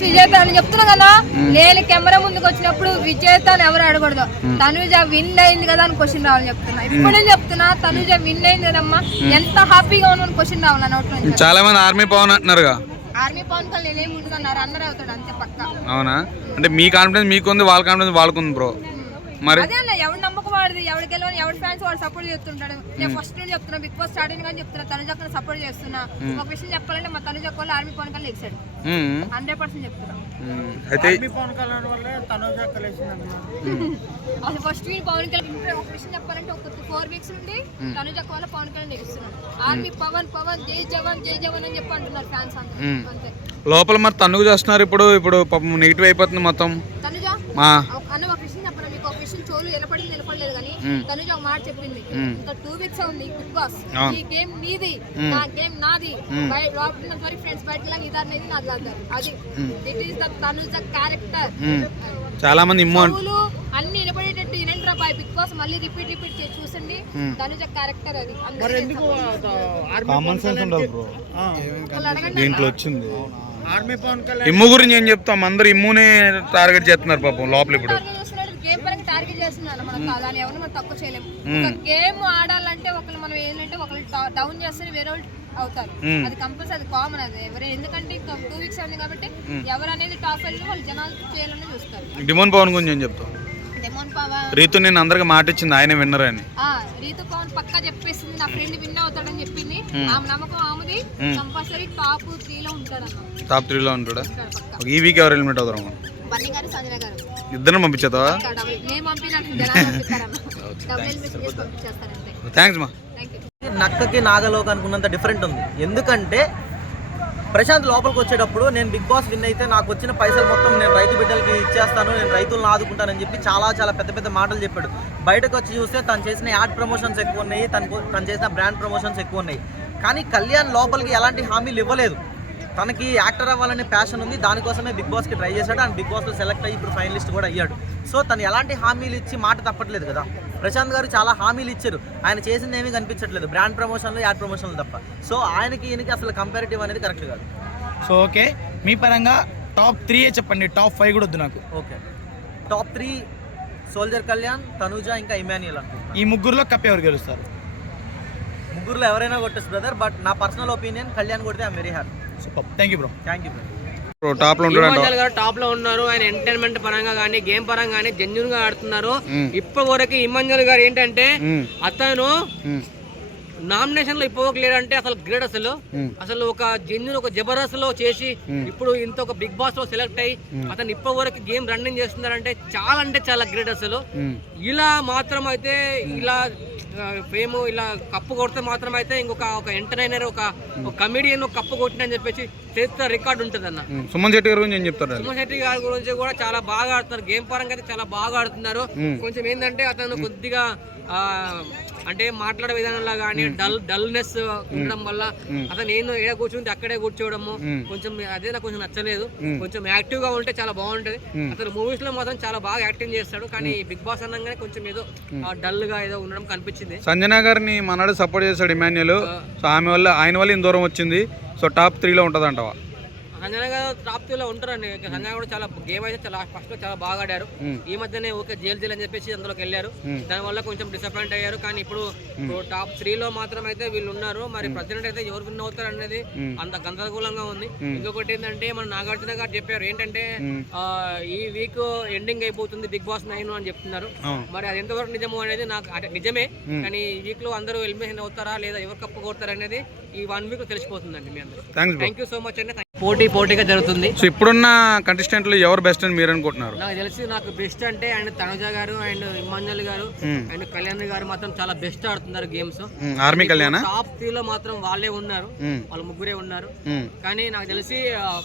విజేత అని చెప్తున్నా కదా, నేను కెమెరా ముందుకు వచ్చినప్పుడు విజేత అని ఎవరు అడగకూడదు. తనుజ విన్ అయింది కదా అని క్వశ్చన్ రావాలని చెప్తున్నా. ఇప్పుడే చెప్తున్నా, తనుజ విన్ అయింది కదమ్మా, ఎంత హ్యాపీగా ఉన్నాను క్వశ్చన్ రావాలి నోట్లో నుంచి. చాలా మంది ఆర్మీ పవన్ అంటున్నారుగా, ఆర్మీ పవన్ కళ్యాణ్ నేనేం ముందుకున్నారు అన్నర్ అవుతాడు అంతే పక్క. అవునా? అంటే మీ కాన్ఫిడెన్స్ మీకుంది, వాళ్ళ కాన్ఫిడెన్స్ వాళ్ళకుంది బ్రో. మరి అదే అన్న, ఎవరి నమ్మకం వాడిది, ఎవరికి గెలవని ఎవరి ఫ్యాన్స్ వాడు సపోర్ట్ చేస్తుంటాడు. నేను ఫస్ట్ నుండి చెప్తున్నా, బిగ్ బాస్ స్టార్టింగ్ కానీ చెప్తున్నా, తనుజ సపోర్ట్ చేస్తున్నా. ఒక విషయం చెప్పాలంటే మా తనుజ వాళ్ళు ఆర్మీ పవన్ కళ్యాణ్ ఎక్సాడు 100% చెప్తున్నా. అయితే అసలు ఫస్ట్ వీక్ పవన్ కళ్యాణ్ ఒక విషయం చెప్పాలంటే ఒక 4 వీక్స్ నుండి తనుజ వల్ల పవన్ కళ్యాణ్ ఎక్కిస్తున్నాడు. ఆర్మీ పవన్ పవన్ జై జవాన్ అని చెప్పి అంటున్నారు ఫ్యాన్స్ అందరూ. అంతే లోపల మరి తనుగు చేస్తున్నారు. ఇప్పుడు పాపం నెగిటివ్ అయిపోతుంది మొత్తం. తనుజ అన్న ఒక విషయం చెప్పాలి మీకు, ఒక విషయం చోలు నిలబడలేదు కానీ తనుజ ఒక మాట చెప్పింది, ఇంకా 2 వీక్స్ ఉంది బిగ్ బాస్, ఈ గేమ్ నీది, నా గేమ్ నాది, ఫ్రెండ్స్ బయటకి లాగా ఇదారనేది నాది లాగారు. అది it is the Tanuja character. చాలా మంది అన్ని నిలబడేటట్టు ఇనండి రాబాయ్, బిగ్ బాస్ మళ్ళీ రిపీట్ చేసి చూసండి. తనుజ క్యారెక్టర్ అది దీంట్లో వచ్చింది. ఇమ్ము గురించి ఏం చెప్తాం, అందరు ఇమ్మునే టార్గెట్ చేస్తున్నారు పాపం లోపల. ఇప్పుడు గేమ్ పరంగా టార్గెట్ చేస్తున్నారు, మనం దాన్ని ఎవరు మనం తక్కువ చేయలేము. గేమ్ ఆడాలంటే ఒకళ్ళు మనం ఏంటంటే ఒకళ్ళు డౌన్ చేస్తే వేరే వాళ్ళు అవుతారు, అది కంపల్సరీ, అది కామన్. అది ఎవరు ఎందుకంటే 2 వీక్స్ ఉంది కాబట్టి ఎవరు అనేది టాప్ వెళ్ళి వాళ్ళు జనాలు చేయాలని చూస్తారు. డిమోన్ పవన్ గురించి ఏం చెప్తాం? డిమోన్ పవన్ రీతు నేను అందరికి మాట ఇచ్చింది, ఆయన విన్నర్ అని. రీతు పవన్ పక్కా చెప్పేసింది, నా ఫ్రెండ్ విన్ అవుతాడని చెప్పింది. ఆమె నమ్మకం ఆమెది, కంపల్సరీ టాప్ 3 లో ఉంటాడు. టాప్ 3 లో ఉంటాడా? ఈ వీక్ ఎవరు ఎలిమినేట్ అవుతారు? బన్నీ గారు, సంజన గారు ఇద్దరు పంపించేస్తావా? థ్యాంక్స్ మా. నక్కకి నాగలోకి అనుకున్నంత డిఫరెంట్ ఉంది. ఎందుకంటే ప్రశాంత్ లోపలికి వచ్చేటప్పుడు నేను బిగ్ బాస్ విన్ అయితే నాకు వచ్చిన పైసలు మొత్తం నేను రైతు బిడ్డలకి ఇచ్చేస్తాను, నేను రైతులను ఆదుకుంటానని చెప్పి చాలా పెద్ద మాటలు చెప్పాడు. బయటకు వచ్చి చూస్తే తను చేసిన యాడ్ ప్రమోషన్స్ ఎక్కువ ఉన్నాయి, తను చేసిన బ్రాండ్ ప్రమోషన్స్ ఎక్కువ ఉన్నాయి. కానీ కళ్యాణ్ లోపలికి ఎలాంటి హామీలు ఇవ్వలేదు. తనకి యాక్టర్ అవ్వాలనే ప్యాషన్ ఉంది, దానికోసమే బిగ్ బాస్కి ట్రై చేశాడు. అండ్ బిగ్ బాస్లో సెలెక్ట్ అయ్యి ఇప్పుడు ఫైనలిస్ట్ కూడా అయ్యాడు. సో తను ఎలాంటి హామీలు ఇచ్చి మాట తప్పట్లేదు కదా. ప్రశాంత్ గారు చాలా హామీలు ఇచ్చారు, ఆయన చేసింది ఏమీ కనిపించట్లేదు, బ్రాండ్ ప్రమోషన్లు యాడ్ ప్రమోషన్లు తప్ప. సో ఈయనకి అసలు కంపారిటివ్ అనేది కరెక్ట్ కాదు. సో ఓకే, మీ పరంగా టాప్ 3 చెప్పండి, టాప్ 5 కూడా వద్దు నాకు. Okay, top 3 soldier Kalyan, Tanuja, ఇంకా ఇమాన్యుయల్ అనుకుంటున్నాను. ఈ ముగ్గురులో కప్ ఎవరు గెలుస్తారు? ముగ్గురులో ఎవరైనా కొట్టచ్చు బ్రదర్, బట్ నా పర్సనల్ ఒపీనియన్ కళ్యాణ్ కొడితే I'm very happy. Super, thank you bro. Top లో ఉన్నారు. ఆయన ఎంటర్టైన్మెంట్ పరంగా కానీ గేమ్ పరంగా కానీ జెన్యూన్ గా ఆడుతున్నారు. ఇప్పటి వరకు ఇమాన్యుయల్ గారు ఏంటంటే అతను నామినేషన్ లో ఇప్పటివరకు లేడంటే అసలు గ్రేట్. అసలు ఒక జెన్యూన్ ఒక జబర్దస్త్ లో చేసి ఇప్పుడు ఇంత ఒక బిగ్ బాస్ లో సెలెక్ట్ అయ్యి అతను ఇప్పటి వరకు గేమ్ రన్నింగ్ చేస్తున్నారంటే చాలా గ్రేట్. అసలు ఇలా మాత్రం అయితే ఇలా ఫేమ్ ఇలా కప్పు కొడితే మాత్రం అయితే ఒక ఎంటర్టైనర్ ఒక కమెడియన్ కప్పు కొట్టినని చెప్పేసి చరిత్ర రికార్డు ఉంటుంది అన్న. సుమన్ శెట్టి గారి గురించి ఏం చెప్తారు? సుమన్ శెట్టి గారి గురించి కూడా చాలా బాగా ఆడుతున్నారు, గేమ్ పరంగా అయితే చాలా బాగా ఆడుతున్నారు. కొంచెం ఏంటంటే అతను కొద్దిగా అంటే మాట్లాడే విధానంలో కానీ డల్నెస్ ఉండడం వల్ల అతను ఏదో ఏడ కూర్చుంటే అక్కడే కూర్చోవడము కొంచెం అదే నాకు కొంచెం నచ్చలేదు. కొంచెం యాక్టివ్ గా ఉంటే చాలా బాగుంటది. అతను మూవీస్ లో మాత్రం చాలా బాగా యాక్టింగ్ చేస్తాడు, కానీ బిగ్ బాస్ అనగానే కొంచెం ఏదో డల్ గా ఏదో ఉండడం కనిపించింది. సంజన గారిని మనడు సపోర్ట్ చేస్తాడు ఇమాన్యుయల్, సో ఆయన వల్ల ఇంత దూరం వచ్చింది. సో టాప్ 3 లో ఉంటది అంటావా? సంజన గారు టాప్ 3 లో ఉంటారండి. సంజన కూడా చాలా గేమ్ అయితే చాలా ఫస్ట్ లో చాలా బాగా ఆడారు. ఈ మధ్యనే జైలు అని చెప్పేసి అందులోకి వెళ్ళారు, దానివల్ల కొంచెం డిసప్పాయింట్ అయ్యారు. కానీ ఇప్పుడు టాప్ 3 లో మాత్రం అయితే వీళ్ళు ఉన్నారు. మరి ప్రెసిడెంట్ అయితే ఎవరు విన్ అవుతారు అనేది అంత గందరగోళంగా ఉంది. ఇంకొకటి ఏంటంటే మన నాగార్జున గారు చెప్పారు ఏంటంటే ఈ వీక్ ఎండింగ్ అయిపోతుంది బిగ్ బాస్ 9 అని చెప్తున్నారు. మరి అది ఎంతవరకు నిజము అనేది నాకు అంటే నిజమే, కానీ ఈ వీక్ లో అందరూ ఎలిమినేషన్ అవుతారా లేదా ఎవరు కప్పు కొడతారు అనేది ఈ 1 వీక్ లో తెలిసిపోతుందండి. మీ అందరూ థ్యాంక్ యూ సో మచ్ అండి. పోటీగా జరుగుతుంది. సో ఇప్పుడున్న కంటెస్టెంట్లు ఎవరు బెస్ట్ అని మీరు అనుకుంటున్నారు? నాకు తెలిసి నాకు బెస్ట్ అంటే అండ్ తనుజ గారు అండ్ ఇమాన్యుయల్ గారు అండ్ కళ్యాణ్ గారు మాత్రం చాలా బెస్ట్ ఆడుతున్నారు గేమ్స్. ఆర్మీ కళ్యాణ్ టాప్ 3 లో మాత్రం వాళ్ళే ఉన్నారు, వాళ్ళు ముగ్గురే ఉన్నారు. కానీ నాకు తెలిసి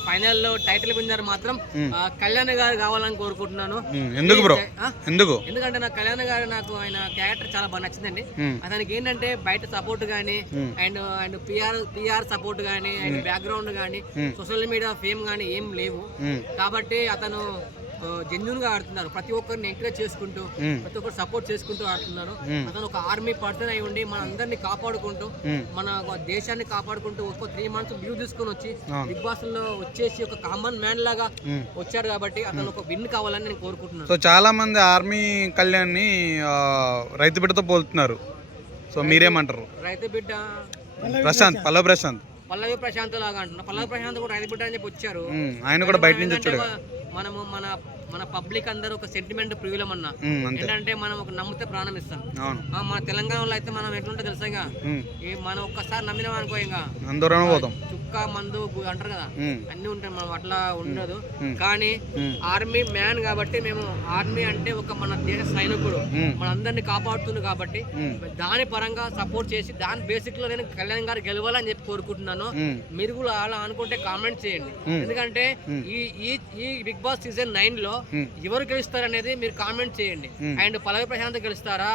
ఫైనల్ లో టైటిల్ విన్నర్ మాత్రం కళ్యాణ్ గారు కావాలని కోరుకుంటున్నాను. ఎందుకు బ్రో? ఎందుకంటే నాకు కళ్యాణ్ గారు నాకు ఆయన క్యారెక్టర్ చాలా బాగా నచ్చిందండి. అతనికి ఏంటంటే బయట సపోర్ట్ గానీ అండ్ పిఆర్ సపోర్ట్ గానీ అండ్ బ్యాక్గ్రౌండ్ గానీ సోషల్ మీడియా ఫేమ్ గానీ ఏం లేవు. కాబట్టి అతను జెన్యున్ గా ఆడుతున్నారు, ప్రతి ఒక్కరిని ఎంకరేజ్ చేసుకుంటూ ప్రతి ఒక్కరు సపోర్ట్ చేసుకుంటూ ఆడుతున్నారు. అతను ఒక ఆర్మీ పర్సన్ అయి ఉండి మన అందరినీ కాపాడుకుంటూ మన దేశాన్ని కాపాడుకుంటూ ఒక 3 months లీవ్ తీసుకుని వచ్చి బిగ్ బాస్ లో వచ్చేసి ఒక కామన్ మ్యాన్ లాగా వచ్చాడు కాబట్టి అతను ఒక విన్ కావాలని నేను కోరుకుంటున్నాను. సో చాలా మంది ఆర్మీ కళ్యాణ్ ని రైతు బిడ్డతో పోలుతున్నారు. సో మీరేమంటారు? రైతు బిడ్డ పల్లవి ప్రశాంత్ లాగా అంటున్నా. పల్లవి ప్రశాంత్ కూడా రైతు బిడ్డ అని చెప్పి వచ్చారు. ఆయన కూడా బయట నుంచి వచ్చాడు. మనము మన పబ్లిక్ అందరూ ఒక సెంటిమెంట్ ప్రియులం అన్న ఏంటంటే మనం ఒక నమ్మితే ప్రాణం ఇస్తాం. మన తెలంగాణలో అయితే మనం ఎట్లుంటే తెలుసా, మనం ఒక్కసారి నమ్మినాం అనుకో ఇంకా చుక్క మందు అంటారు కదా అన్ని ఉంటాయి. మనం అట్లా ఉండదు. కానీ ఆర్మీ మ్యాన్ కాబట్టి మేము ఆర్మీ అంటే ఒక మన దేశ సైనికుడు మనందరినీ కాపాడుతుంది కాబట్టి దాని పరంగా సపోర్ట్ చేసి దాని బేసిక్ లో నేను కళ్యాణ్ గారు గెలవాలని చెప్పి కోరుకుంటున్నాను. మీరు కూడా అలా అనుకుంటే కామెంట్ చేయండి. ఎందుకంటే ఈ బిగ్ బాస్ సీజన్ 9 లో ఎవరు గెలుస్తారు అనేది మీరు కామెంట్ చేయండి. అండ్ పల్లవి ప్రశాంత్ గెలుస్తారా,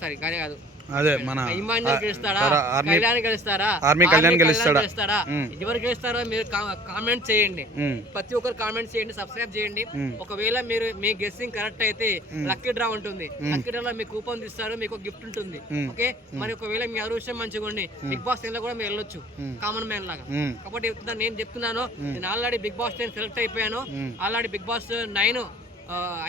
సరే కానీ కాదు అదే మన ఇమాన్యుల్ గెలుస్తాడా, కళ్యాణ్ గెలుస్తాడా, ఆర్మీ కళ్యాణ్ గెలుస్తాడా, ఎవరు గెలుస్తారో మీరు కామెంట్ చేయండి. ప్రతి ఒక్కరు కామెంట్ చేయండి, సబ్స్క్రైబ్ చేయండి. ఒకవేళ మీరు మీ గెస్సింగ్ కరెక్ట్ అయితే లక్కీ డ్రా ఉంటుంది. లక్కీ డ్రా లో మీకు కూపన్ ఇస్తారు, మీకు గిఫ్ట్ ఉంటుంది. ఓకే, మరి ఒకవేళ మీ అదృష్టం మంచిగా ఉండి బిగ్ బాస్ 10 లో కూడా మీరు వెళ్ళొచ్చు కామన్ మ్యాన్ లాగా. కాబట్టి నేను చెప్తున్నాను, నేను ఆల్రెడీ బిగ్ బాస్ 10 సెలెక్ట్ అయిపోయాను. ఆల్రెడీ బిగ్ బాస్ 9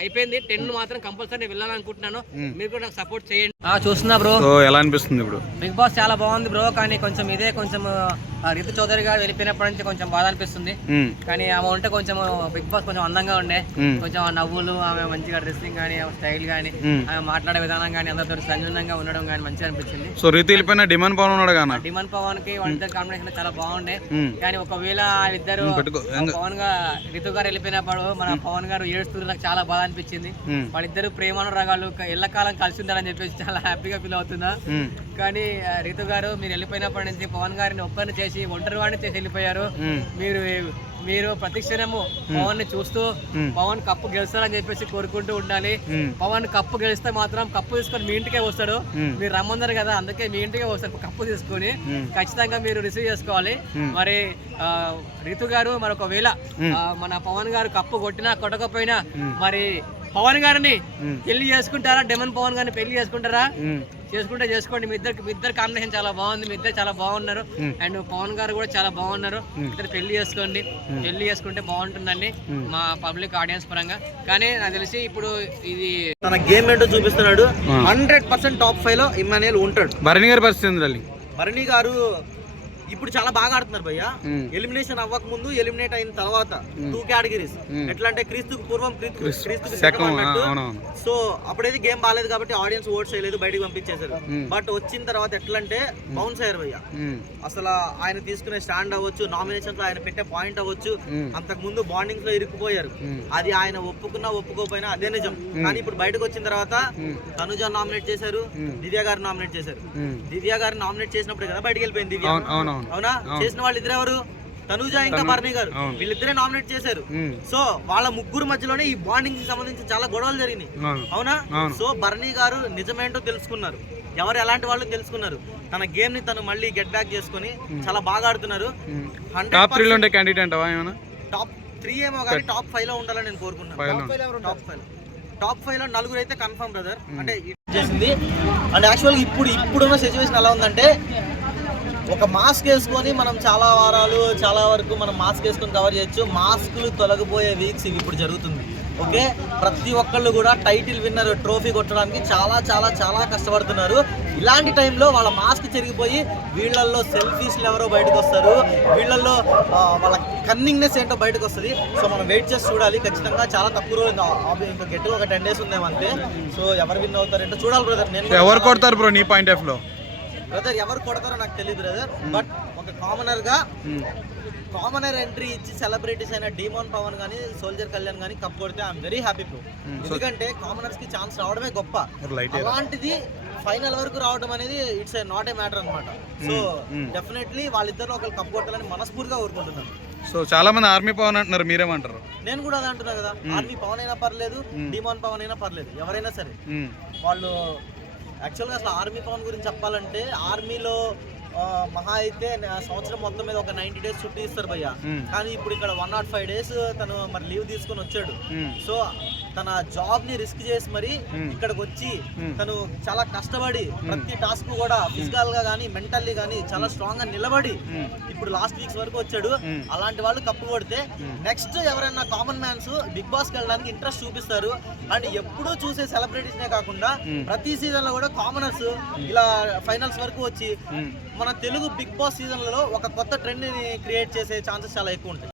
అయిపోయింది. 10 మాత్రం కంపల్సరీ వెళ్ళాలనుకుంటున్నాను. మీరు కూడా నాకు సపోర్ట్ చేయండి. చూస్తున్నా బ్రో, ఎలా అనిపిస్తుంది ఇప్పుడు? బిగ్ బాస్ చాలా బాగుంది బ్రో, కానీ కొంచెం కొంచెం రితు చౌదరి గారు వెళ్ళిపోయినప్పటి నుంచి కొంచెం బాధ అనిపిస్తుంది. కానీ ఆమె ఉంటే కొంచెం బిగ్ బాస్ కొంచెం అందంగా ఉండే, కొంచెం నవ్వులు, ఆమె మంచిగా డ్రెస్సింగ్ కానీ స్టైల్ కానీ ఆమె మాట్లాడే విధానం కానీ అందరితో సంజనంగా ఉండడం కానీ మంచిగా అనిపించింది. సో రితు వెళ్ళిపోయిన డిమాండ్ పవన్ ఉన్నాడు కదా, డిమాండ్ పవన్ కి వాళ్ళిద్దరు కాంబినేషన్ చాలా బాగుండే. కానీ ఒకవేళ ఇద్దరు పవన్ రితు గారు వెళ్ళిపోయినప్పుడు మన పవన్ గారు ఏడుస్తూ నాకు చాలా బాధ అనిపించింది. వాళ్ళిద్దరు ప్రేమానురాగాలు ఎల్లకాలం కలిసి ఉండాలని చెప్పేసి చాలా హ్యాపీగా ఫీల్ అవుతున్నా. కానీ రితు గారు మీరు వెళ్ళిపోయినప్పటి నుంచి పవన్ గారిని ఒక్కరిని చేసి ఒంటరి వాడిని చేసి వెళ్ళిపోయారు. మీరు ప్రతిక్షణము పవన్ ని చూస్తూ పవన్ కప్పు గెలుస్తారని చెప్పేసి కోరుకుంటూ ఉండాలి. పవన్ కప్పు గెలిస్తే మాత్రం కప్పు తీసుకొని మీ ఇంటికే వస్తాడు. మీరు రమ్మన్నారు కదా, అందుకే మీ ఇంటికే వస్తారు కప్పు తీసుకొని. ఖచ్చితంగా మీరు రిసీవ్ చేసుకోవాలి. మరి రితు గారు మరి ఒకవేళ మన పవన్ గారు కప్పు కొట్టినా కొట్టకపోయినా మరి పవన్ గారిని పెళ్లి చేసుకుంటారా, డెమన్ పవన్ గారిని పెళ్లి చేసుకుంటారా? చేసుకుంటే చేసుకోండి. మీ ఇద్దరు కాంబినేషన్ చాలా బాగుంది, మీ ఇద్దరు చాలా బాగున్నారు. అండ్ పవన్ గారు కూడా చాలా బాగున్నారు. ఇద్దరు పెళ్లి చేసుకోండి, పెళ్లి చేసుకుంటే బాగుంటుందండి మా పబ్లిక్ ఆడియన్స్ పరంగా. కానీ నాకు తెలిసి ఇప్పుడు ఇది తన గేమ్ ఏంటో చూపిస్తున్నాడు. 100% టాప్ 5 లో ఇమ్మాన్యుయల్ ఉంటాడు. భరణి గారి పరిస్థితి, భరణి గారు ఇప్పుడు చాలా బాగా ఆడుతున్నారు భయ్య. ఎలిమినేషన్ అవ్వక ముందు, ఎలిమినేట్ అయిన తర్వాత 2 కేటగిరీస్. ఎట్లా అంటే క్రీస్తుకు పూర్వం, క్రీస్తుకు సెకండ్ అన్నట్టు. సో అప్పుడైతే గేమ్ బాగాలేదు కాబట్టి ఆడియన్స్ ఓట్స్ చేయలేదు, బయటకు పంపించేశారు. బట్ వచ్చిన తర్వాత ఎట్లా అంటే బౌన్స్ అయ్యారు భయ్య. అసలు ఆయన తీసుకునే స్టాండ్ అవ్వచ్చు, నామినేషన్ లో ఆయన పెట్టే పాయింట్ అవ్వచ్చు, అంతకు ముందు బాండింగ్స్ లో ఇరుక్కుపోయారు. అది ఆయన ఒప్పుకున్నా ఒప్పుకోపోయినా అదే నిజం. కానీ ఇప్పుడు బయటకు వచ్చిన తర్వాత తనుజ నామినేట్ చేశారు, దివ్య గారు నామినేట్ చేశారు. దివ్య గారు నామినేట్ చేసినప్పుడు కదా బయటకు వెళ్ళిపోయింది దివ్య. అవునా? చేసిన వాళ్ళు ఇద్దరు ఎవరు? తనుజ ఇంకా భరణి గారు, వీళ్ళిద్దరే నామినేట్ చేశారు. సో వాళ్ళ ముగ్గురు మధ్యలోనే ఈ బాండింగ్ కి సంబంధించి చాలా గొడవలు జరిగినాయి. అవునా? సో భరణి గారు నిజమేంటో తెలుసుకున్నారు, ఎవరు ఎలాంటి వాళ్ళు తెలుసుకున్నారు. తన గేమ్ ని తను మళ్ళీ గెట్ బ్యాక్ చేసుకుని చాలా బాగా ఆడుతున్నారు. టాప్ 3 లో ఉండే క్యాండిడేట్ అంటావా? టాప్ 3 ఏమో కానీ టాప్ 5 లో ఉండాలని నేను కోరుకుంటున్నాను. టాప్ 5 లో 4 అయితే కన్ఫర్మ్ బ్రదర్. అంటే చేసింది. అండ్ యాక్చువల్గా ఇప్పుడున్న సిచ్యువేషన్ ఎలా ఉందంటే, ఒక మాస్క్ వేసుకొని మనం చాలా వరకు మనం మాస్క్ వేసుకొని కవర్ చేయొచ్చు. మాస్కులు తొలగిపోయే వీక్స్ ఇవి ఇప్పుడు జరుగుతుంది. ఓకే, ప్రతి ఒక్కళ్ళు కూడా టైటిల్ విన్నర్ ట్రోఫీ కొట్టడానికి చాలా చాలా చాలా కష్టపడుతున్నారు. ఇలాంటి టైంలో వాళ్ళ మాస్క్ చెరిగిపోయి వీళ్ళల్లో సెల్ఫీస్లు ఎవరో బయటకు వస్తారు, వీళ్ళల్లో వాళ్ళ కన్నింగ్నెస్ ఏంటో బయటకు వస్తుంది. సో మనం వెయిట్ చేసి చూడాలి. ఖచ్చితంగా చాలా తక్కువ రోజులు, ఇంకా గట్టి ఒక 10 days ఉందేమంతే. సో ఎవరు విన్ అవుతారంటే చూడాలి బ్రదర్. నేను ఎవరు కొడతారు బ్రో నీ పాయింట్ ఆఫ్ లో? బ్రదర్ ఎవరు కొడతారో నాకు తెలియదు బ్రదర్. బట్ ఒక కామనర్ ఎంట్రీ ఇచ్చి సెలబ్రిటీస్ అయిన డిమాన్ పవన్ కానీ, సోల్జర్ కళ్యాణ్ కానీ కప్ కొడితే ఐఎమ్ వెరీ హ్యాపీ బ్రో. ఎందుకంటే కామనర్స్ కి ఛాన్స్ రావడమే గొప్ప. అలాంటిది ఫైనల్ వరకు రావడం అనేది ఇట్స్ నాట్ ఏ మ్యాటర్ అనమాట. సో డెఫినెట్లీ వాళ్ళిద్దరు ఒకరు కప్ కొట్టాలని మనస్ఫూర్తిగా కోరుకుంటున్నాను. సో చాలా మంది ఆర్మీ పవన్ అంటున్నారు, మీరేమంటారు? నేను కూడా అదే అంటున్నా కదా, ఆర్మీ పవన్ అయినా పర్లేదు, డిమాన్ పవన్ అయినా పర్లేదు, ఎవరైనా సరే వాళ్ళు యాక్చువల్గా అసలు ఆర్మీ పవన్ గురించి చెప్పాలంటే, ఆర్మీలో మహా అయితే సంవత్సరం మొత్తం మీద ఒక 90 డేస్ చుట్టూ ఇస్తారు భయ్య. కానీ ఇప్పుడు ఇక్కడ 105 డేస్ తను మరి లీవ్ తీసుకొని వచ్చాడు. సో తన జాబ్ ని రిస్క్ చేసి మరి ఇక్కడికి వచ్చి తను చాలా కష్టపడి ప్రతి టాస్క్ కూడా ఫిజికల్ గా గానీ మెంటల్లీ గానీ చాలా స్ట్రాంగ్ గా నిలబడి ఇప్పుడు లాస్ట్ వీక్స్ వరకు వచ్చాడు. అలాంటి వాళ్ళు కప్పు కొడితే నెక్స్ట్ ఎవరైనా కామన్ మ్యాన్స్ బిగ్ బాస్ కి వెళ్ళడానికి ఇంట్రెస్ట్ చూపిస్తారు. అండ్ ఎప్పుడూ చూసే సెలబ్రిటీస్ నే కాకుండా ప్రతి సీజన్ లో కూడా కామనర్స్ ఇలా ఫైనల్స్ వరకు వచ్చి మన తెలుగు బిగ్ బాస్ సీజన్లలో ఒక కొత్త ట్రెండ్ ని క్రియేట్ చేసే ఛాన్సెస్ చాలా ఎక్కువ ఉంటాయి.